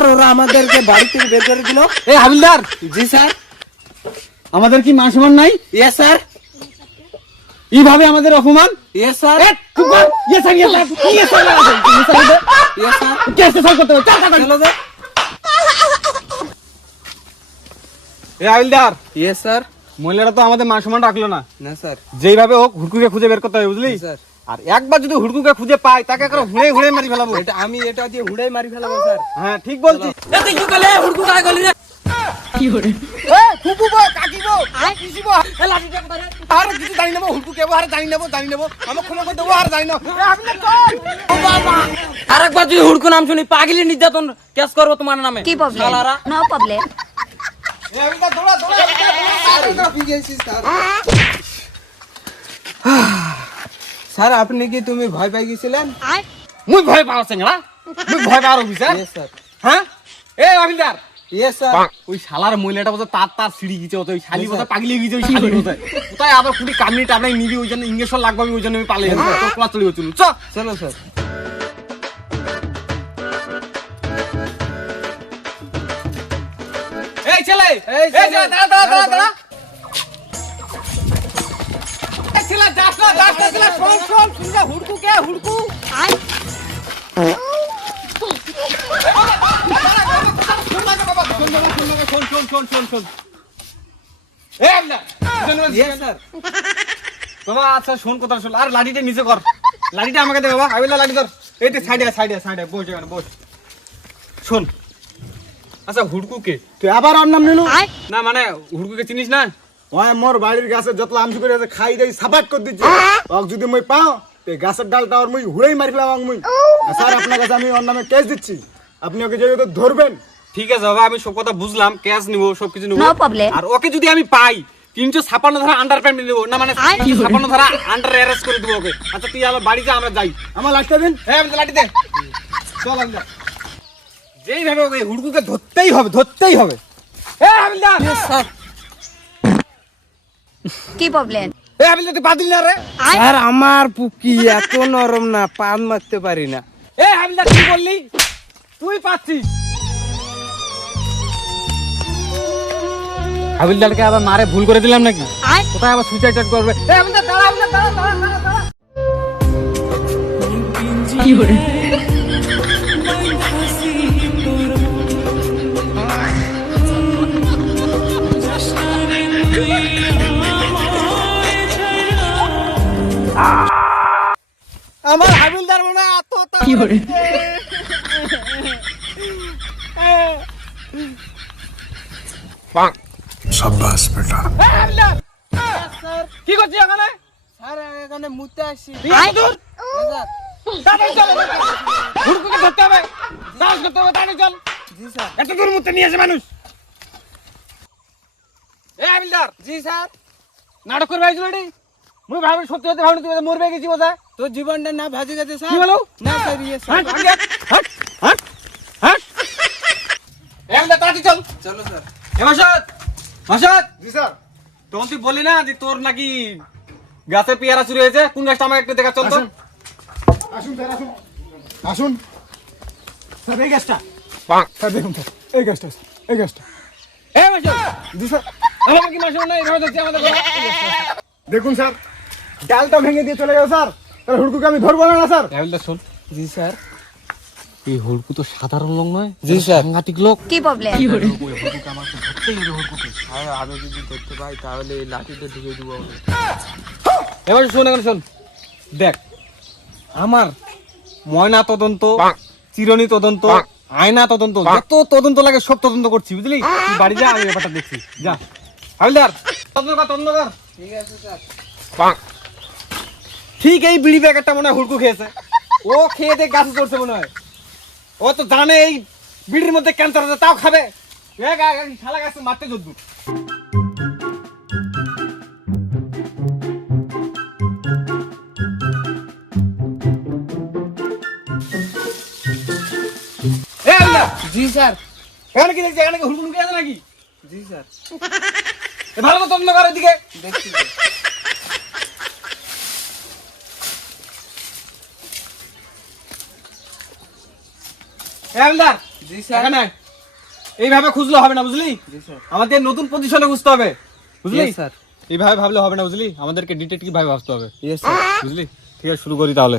Sir ওরা আমাদেরকে বাড়ি থেকে বের করে দিল। এই হাবিলদার, জি স্যার। আমাদের কি মান সম্মান নাই? Yes sir. এইভাবে আমাদের অপমান? Yes sir. Yes sir, yes sir, yes sir, yes sir. Case solve করতে হবে। চলো দে। এই হাবিলদার, ইয়েস স্যার। মহিলারা তো আমাদের মান সম্মান রাখলো না। না স্যার। যেইভাবে হোক হুড়কুকে খুঁজে বের করতে হবে, বুঝলি? স্যার। আর একবার যদি হুড়কুকে খুঁজে পাই তাকে একবার হুড়ে হুড়ে মারি ফেলাবো। এটা দিয়ে হুড়াই মারি ফেলাবো স্যার। হ্যাঁ ঠিক বলছিস। তুই কি করলে? হুড়কু কাকে গলি রে? কি করে? এ ফুপু বো, কাকি বো, পিসি বো, এ লাঠিটা কোথায় রে? আর কিছু জানি নেবো, হুড়কু কেবো আর জানি নেবো। আমার ক্ষমা করে দেবো আর জানি না। আপনি কই? ও বাবা। আরেকবার যদি হুড়কু নাম শুনি পাগলি নির্যাতন কেস করব তোমার নামে। কি প্রবলেম? শালারা। No problem. এই হাবিলদার দৌড়া দৌড়া। স্যার আপনি কি তুমি ভয় পাই গেছিলেন? মুই ভয় পাওয়াছে না, মুই ভয় পাওয়ার অফিসার। Yes sir. হ্যাঁ এই হাবিলদার, ইয়েস স্যার। ওই শালার মহিলাটা বলতে তার সিঁড়ি গিয়েছে, ওই শালি বলতে পাগলি গিয়েছে, ওই শালি বলতে কোথায় আবার কুড়ি কামড়ি টামড়াই নিবি, ওই জন্য ইঞ্জেকশন লাগবে, আমি ওই জন্য আমি পালিয়ে যাবো। তোর ক্লাস চলে চলুন চ। চলো স্যার। এই ছেলে, এই এই ছেলে, দাঁড়া দাঁড়া দাঁড়া দাঁড়া। এই ছেলে যাস না ছেলে, শোন শোন শুন যা, হুড়কু কে হুড়কু? শোন। এই হাবিলদার, ইয়েস স্যার। বাবা আচ্ছা শোন কথা শোন, আর লাঠিটা নিচে কর, লাঠিটা আমাকে দে বাবা। হাবিলদার লাঠি ধর, এই সাইডে বস এখানে বস। শোন, আচ্ছা হুড়কুকে তুই আবার ওর নাম নিলু? না মানে হুড়কুকে চিনিস না? ওই মোর বাড়ির গাছে যত আমসু করে আছে খাই দেই সাবাট করে দিচ্ছে। ওক যদি মই পাও তে গাছের ডালটা ওর মুই হুড়েই মারি ফেলাম মুই। স্যার আপনার কাছে আমি ওর নামে কেস দিচ্ছি, আপনি ওকে যেহেতু ধরবেন। ঠিক আছে বাবা, আমি সব কথা বুঝলাম, ক্যাশ নিবো, সবকিছু নিবো। No problem. আর ওকে যদি আমি পাই 356 ধারা আন্ডার প্যান্ট নিবো না, মানে 356 ধারা আন্ডার অ্যারেস্ট করে দেবো ওকে। আচ্ছা তুই আমার বাড়ি যা, আমরা যাই। আমার লাঠটা দিন। হ্যাঁ আমি লাঠি দে, চল হাবিলদার। যেইভাবে ওকে হুড়কুকে ধরতেই হবে। এই হাবিলদার, ইয়েস স্যার। কি প্রবলেম? এই হাবিলদার তুই বাদিল না রে? স্যার আমার পুকি এত নরম না, পান মারতে পারি না। এই হাবিলদার কি বললি? তুই পাচ্ছিস? হাবিলদারকে আবার মারে ভুল করে দিলাম নাকি? কোথায় আবার সুইসাইড করবে? এই হাবিলদার দাঁড়া, দাঁড়া। কি করে? আমার হাবিলদার মনে হয় আত্মহত্যা কি করে? সাব্বাস বেটা। এই হাবিলদার, কি করছিস এখানে? স্যার এখানে মুতে আসছি। দূর। তাড়াতাড়ি চল, হুড়কুকে ধরতে হবে, সাহস করতে হবে, তাড়াতাড়ি চল। জি স্যার। এত দূর মুতে নিয়ে আসে মানুষ। এই হাবিলদার, জি স্যার। নাটক করবে আইছিল এটি? মুই ভাবি সত্যি সত্যি ভাবি তুই মরবে গেছি বোঝা। তোর জীবনটা না ভাজি গেছে স্যার। কি বলো? না স্যার ইয়েস স্যার। হাট। এই হাবিলদার তাড়াতাড়ি চল। চলো স্যার। এ মাসাদ, জি স্যার। তখন তুই বললি না যে তোর নাকি গাছে পেয়ারা চুরি হয়েছে, কোন গাছটা আমাকে একটু দেখা চল তো। আসুন স্যার আসুন। আসুন স্যার এই গাছটা। স্যার দেখুন স্যার, এই গাছটা স্যার, এই গাছটা। এই মাসাদ, জি স্যার। আমাকে কি মাসে না এভাবে ধরছি আমাদের ঘরে? দেখুন স্যার, ডালটা ভেঙে দিয়ে চলে গেল স্যার। তাহলে হুড়কুকে আমি ধরবো না স্যার? হাবিলদার শোন, জি স্যার। এই হুড়কু তো সাধারণ লোক নয়, জি স্যার। সাংঘাতিক লোক। কি প্রবলেম? আর আমি যদি ধরতে পাই তাহলে এই লাঠিতে ঢুকে দিব ওকে। এবার শোন, এখন শোন, দেখ আমার ময়না তদন্ত, চিরনি তদন্ত, আয়না তদন্ত, যত তদন্ত লাগে সব তদন্ত করছি, বুঝলি? তুই বাড়ি যা, আমি ব্যাপারটা দেখছি, যা। হাবিলদার তদন্ত কর। ঠিক আছে স্যার। ঠিক এই বিড়ি প্যাকেটটা মনে হয় হুড়কু খেয়েছে, ও খেয়ে দেখ গাছে চড়ছে মনে হয়। ও তো জানে এই বিড়ির মধ্যে ক্যান্সার আছে, তাও খাবে। শালা গাছে মারতে যদ্দু। জি স্যার। এখানে কি দেখছি? এখানে কি হুড়কু লুকিয়ে আছে নাকি? জি স্যার। ভালো করে তদন্ত কর এদিকে। দেখছি। হাবিলদার জি স্যার। এখানে এইভাবে খুঁজলে হবে না বুঝলি, জি স্যার। আমাদের নতুন পজিশনে খুঁজতে হবে বুঝলি Yes, sir. এইভাবে ভাবলে হবে না বুঝলি, আমাদেরকে ডিটেকটিভ ভাবে ভাবতে হবে ইয়েস স্যার। বুঝলি। ঠিক আছে শুরু করি তাহলে।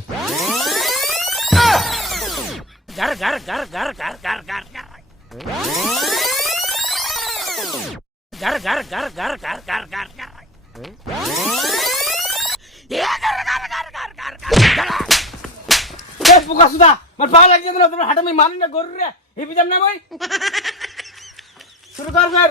পোকা সুদা আমার পা লাগিয়ে দিল, তোমার হাতে আমি মানি না গরু রে, হিপি যাম না ভাই। শুরু কর ফের।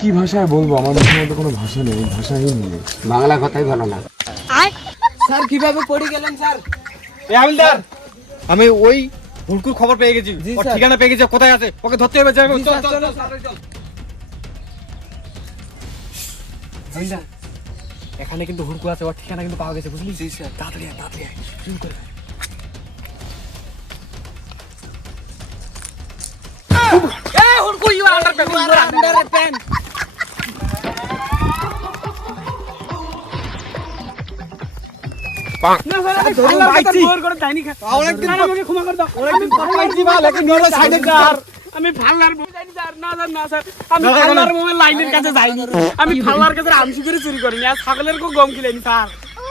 কি ভাষায় বলবো, আমার মুখের মধ্যে কোনো ভাষা নেই, ভাষাহীন নেই। বাংলা কথাই ভালো না। স্যার কিভাবে পড়ে গেলেন স্যার? এ হাবিলদার, আমি ওই হুড়কুর খবর পেয়ে গেছি, জি, ওর স্যার। ঠিকানা পেয়ে গেছি, কোথায় আছে ওকে ধরতে হবে। চল জি, চল স্যার, চল চলো, চল, চল। হাবিলদার, এখানে কিন্তু হুড়কু আছে, ওর ঠিকানা কিন্তু পাওয়া গেছে বুঝলি। জি স্যার। তাড়াতাড়ি আয়, তাড়াতাড়ি আয়, শুরু করে ফেল। এই হুড়কু ইউ আর আন্ডার পেন। না স্যার, আমি ধরুন, আল্লাহর পাইছি। কাছে জোর করে যাইনি খা। অনেকদিন স্যার, আমাকে ক্ষমা করে দাও। অনেকদিন পর পাইছি মাল, এখন নিয়ে সাইডে কার। আমি ফাল্লার মোবাইল যাইনি স্যার। না স্যার, না স্যার, আমি না, না, না। ফাল্লার মোবাইল লাইনের কাছে যাইনি। আমি ফাল্লার কাছে আমসি করে চুরি করিনি, আর ছাগলের কো গম কিলেনি স্যার।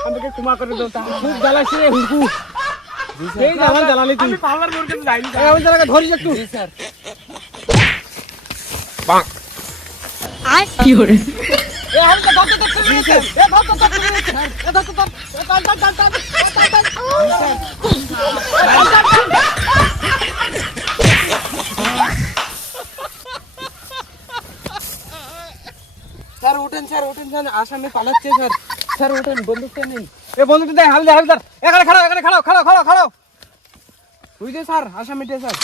আমাকে ক্ষমা করে দাও স্যার। খুব জ্বালাইছে রে হুড়কু, এই জ্বালান জ্বালালি তুই। আমি ফাল্লার মোর কাছে যাইনি এই স্যার। হাবিলদারকে ধরিস একটু। জি স্যার। কি hore স্যার ওঠেন স্যার, ওঠেন স্যার, আসামি পালাচ্ছে স্যার। স্যার ওঠেন, বন্দুকটা নিন। এ বন্ধুটা দে, হাবিলদার হাবিলদার এখানে খাড়াও, এখানে খাড়াও, খাড়াও খাড়াও খাড়াও। ওই যে স্যার আসামিটা স্যার।